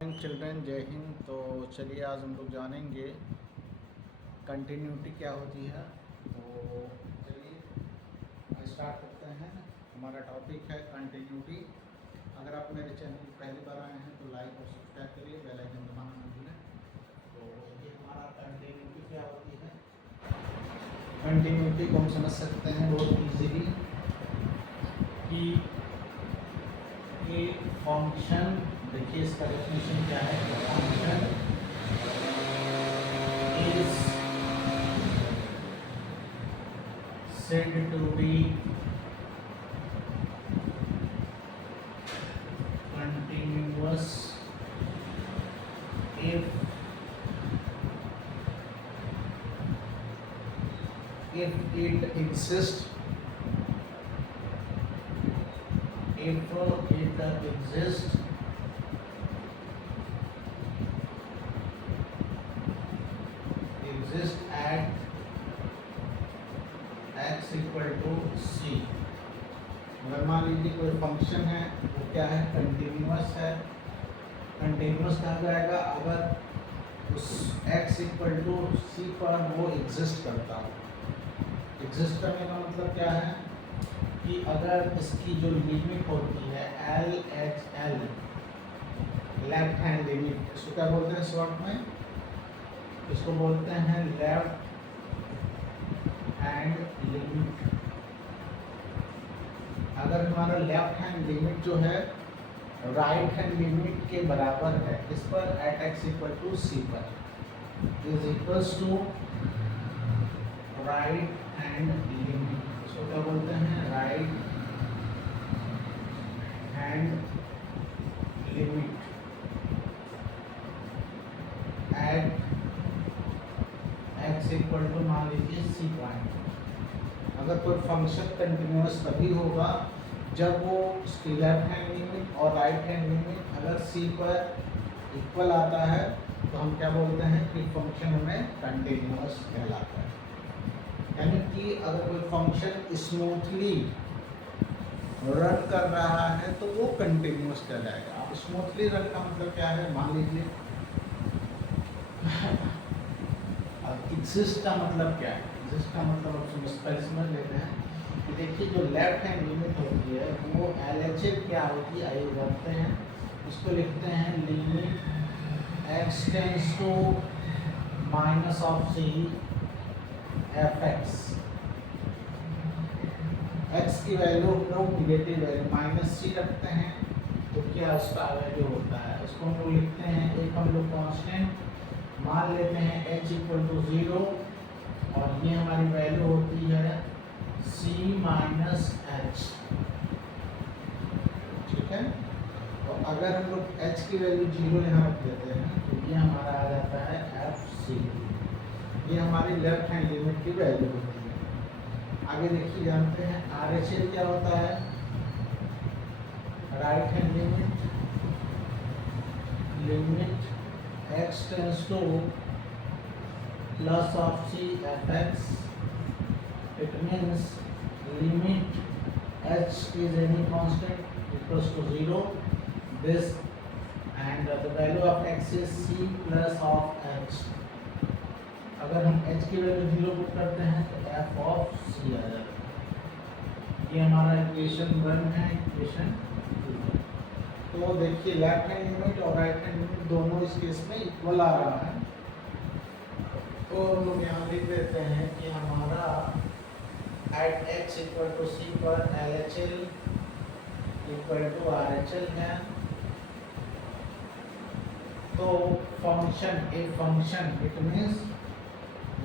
Children, जय हिंद। तो चलिए आज हम लोग जानेंगे कंटिन्यूटी क्या होती है। तो चलिए स्टार्ट करते हैं। हमारा टॉपिक है कंटिन्यूटी। अगर आप मेरे चैनल पर पहली बार आए हैं तो लाइक और सब्सक्राइब करिए, बेल आइकन दबाना ना भूलें। तो ये हमारा कंटिन्यूटी क्या होती है। कंटिन्यूटी को हम समझ सकते हैं बहुत ईजीली कि ये फंक्शन, देखिए इसका डेफिनेशन क्या है। Function is said to be continuous if it exists at x equal to c. अगर मान लीजिए कोई फंक्शन है वो क्या है, कंटिन्यूअस है। कंटिन्यूअस कहा जाएगा अगर उस x इक्वल टू सी पर वो एग्जिस्ट करता हो। एग्जिस्ट करने का मतलब क्या है कि अगर इसकी जो लिमिट होती है LHL, लेफ्ट हैंड लिमिट, इसको क्या बोलते हैं शॉर्ट में, इसको बोलते हैं लेफ्ट हैंड लिमिट। अगर हमारा लेफ्ट हैंड लिमिट जो है राइट हैंड लिमिट के बराबर है, इस पर at x equal to c पर is equals to right hand limit, इसको क्या बोलते हैं, right hand limit at x equal to मान लीजिए सी पॉइंट। अगर कोई फंक्शन कंटिन्यूअस तभी होगा जब वो उसकी लेफ्ट हैंड लिमिट और राइट हैंड लिमिट अगर सी पर इक्वल आता है तो हम क्या बोलते हैं कि फंक्शन हमें कंटिन्यूअस कहलाता है। यानी कि अगर कोई फंक्शन स्मूथली रन कर रहा है तो वो कंटिन्यूअस कहलाएगा। अब स्मूथली रन का मतलब क्या है, मान लीजिए एग्जिस्ट का मतलब क्या है। एग्जिस्ट का मतलब आप समझ लेते हैं कि देखिए जो लेफ्ट हैंड लिमिट होती है वो LHL क्या होती है, आइए जानते हैं। इसको लिखते हैं limit x tends to minus of c fx। x की वैल्यू हम लोग निगेटिव वैल्यू माइनस सी रखते हैं तो क्या उसका वैल्यू होता है, उसको हम लोग लिखते हैं एक हम लोग कांस्टेंट मान लेते हैं h इक्वल टू 0 और ये हमारी वैल्यू होती है c माइनस एच। ठीक है, तो अगर हम लोग h की वैल्यू 0 यहाँ रख देते हैं तो ये हमारा आ जाता है fc। ये हमारी लेफ्ट हैंड लिमिट की वैल्यू होती है। आगे देखिए जानते हैं RHL क्या होता है, right hand limit x tends two plus of c fx। It means limit h is any constant equals to 0 this and the value of x is c plus of h। अगर हम h की value 0 put करते हैं तो f of c आ जाता है। ये हमारा इक्वेशन 1 है, इक्वेशन 2 है। तो देखिए लेफ्ट हैंड लिमिट और राइट हैंड लिमिट दोनों इस केस में इक्वल आ रहा है। तो हम लोग यहाँ लिख देते हैं कि हमारा at x equal to c पर LHL इक्वल टू RHL है। तो function it means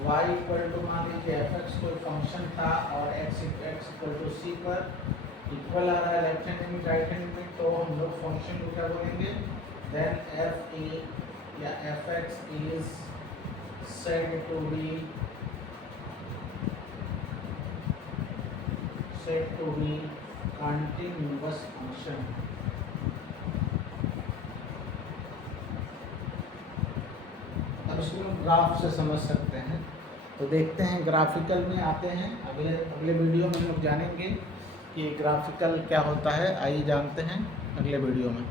y equal to मान लीजिए fx कोई फंक्शन था और x इक्वल टू सी पर इक्वल आ रहा है left hand limit right hand limit, तो हम लोग फंक्शन को क्या बोलेंगे, देन f या fx is said to be continuous function। अब इसको हम ग्राफ से समझ सकते हैं, तो देखते हैं ग्राफिकल में आते हैं। अगले वीडियो में हम लोग जानेंगे कि ग्राफिकल क्या होता है, आइए जानते हैं अगले वीडियो में।